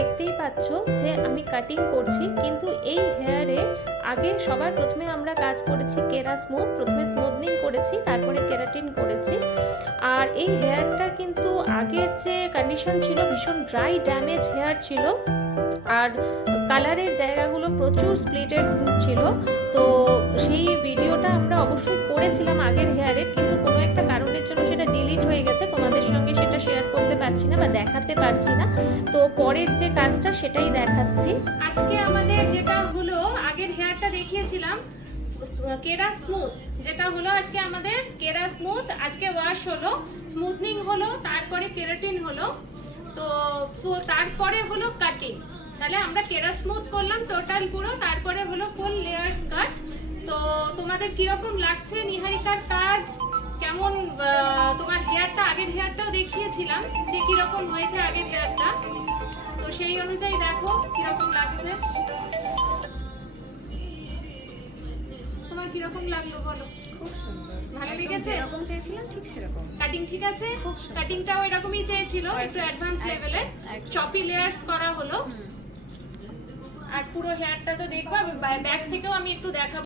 দেখতেই পাচ্ছ যে আমি কাটিং করছি, কিন্তু এই হেয়ারে আগে সবার প্রথমে আমরা কাজ করেছি কেরা স্মুথ, প্রথমে স্মুথনিং করেছি, তারপরে কেরাটিন করেছি। আর এই হেয়ারটা কিন্তু আগের যে কন্ডিশন ছিল ভীষণ ড্রাই ড্যামেজ হেয়ার ছিল, আর কালারের জায়গাগুলো প্রচুর স্প্লিটেড ছিল। তো সেই ভিডিওটা আমরা অবশ্যই করেছিলাম আগের হেয়ারের, কিন্তু কোনো একটা কারণের জন্য সেটা ডিলিট হয়ে গেছে, তোমাদের সঙ্গে সেটা শেয়ার করতে পারছি না বা দেখাতে পারছি না। তো পরের যে কাজটা সেটাই দেখাচ্ছি। আজকে আমাদের যেটা হলো, আগের হেয়ারটা দেখিয়েছিলাম কেরা স্মুথ, যেটা হলো আজকে আমাদের কেরা স্মুথ। আজকে ওয়াশ হলো, স্মুথনিং হলো, তারপরে কেরাটিন হলো, তো তারপরে হলো কাটিং। তাহলে আমরা কেরা স্মুথ করলাম টোটাল পুরো, তারপরে হলো ফুল লেয়ার্স কাট। তো তোমাদের কিরকম লাগছে নিহারিকার কাজ, কেমন তোমার হেয়ারটা? আগের হেয়ারটাও দেখিয়েছিলাম যে কিরকম হয়েছে আগের হেয়ারটা, তো সেই অনুযায়ী দেখো কিরকম লাগছে। তোমার কিরকম লাগলো বলো? খুব সুন্দর, ভালো লেগেছে? যেরকম চেয়েছিলাম ঠিক সেরকম। কাটিং ঠিক আছে? খুব সুন্দর। কাটিংটাও এরকমই চেয়েছিল, একটু অ্যাডভান্স লেভেলের চপি লেয়ার্স করা হলো। আর পুরো হেয়ারটা তো দেখবা, ব্যাক থেকেও আমি একটু দেখাবো।